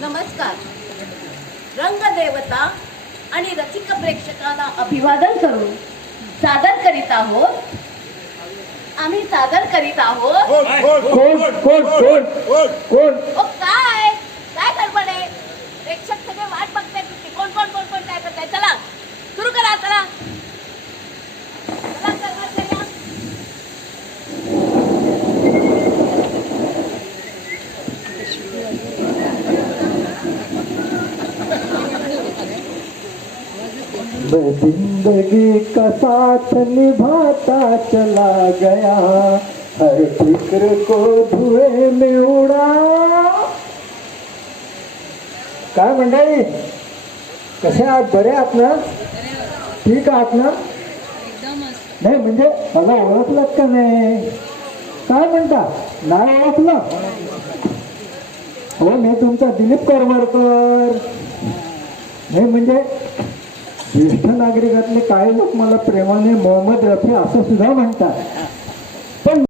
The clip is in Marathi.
नमस्कार. रंगदेवता आणि रसिक प्रेक्षकांना अभिवादन करून सादर करीत आहोत. आम्ही सादर करीत आहोत. कोण ओ काय काय गडबड आहे? प्रेक्षक सगळे वाट बघताय तुमची. कोण कोण कोण कोण काय करताय? चला सुरू करा. चला चला चला चला. मैं जिंदगी का साथ निभाता चला गया, हर फिक्र को धुएं में उड़ा. काय मंडळी, कसे आहात? बरे आहात ना? ठीक आहात ना? नाही म्हणजे मला ओळखलं का नाही? काय म्हणता? नाही ओळखलं? हो, मी तुमचा दिलीप करमरकर. नाही म्हणजे ज्येष्ठ नागरिकातले काही लोक मला प्रेमाने मोहम्मद रफी असं सुद्धा म्हणतात. पण